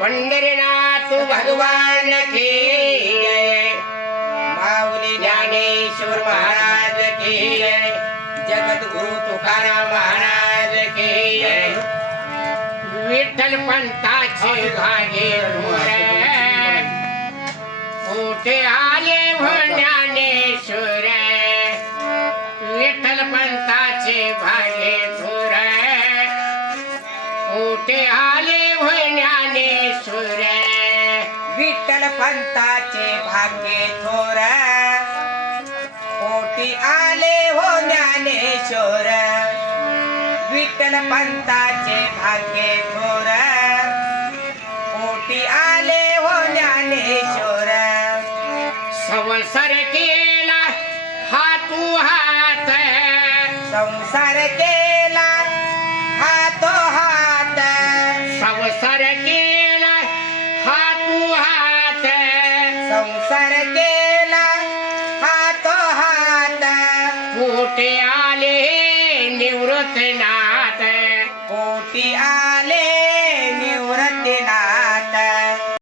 पंढरीनाथ भगवान की जय, माऊली ज्ञानेश्वर महाराज की जय, जगद्गुरु तुकाराम महाराज की जय. विठ्ठल पंथाचे भागे मोरे, मोठे आले हो ज्ञानेश्वर. विठ्ठल पंथाचे भागे थोर, मोठे आले हो ज्ञानेश्वर. विठ्ठल पंथाचे भाग्ये थोर, पोटी आले हो ज्ञानेश्वर. विठ्ठल पंथाचे भाग्ये थोर, पोटी आले हो ज्ञानेश्वर. संसार केला हातू हात, संसार केला हातो हात. संसार केला हातू हात. संसार केला हातो हात. मोठे आले निवृत्तनाथ. पोटी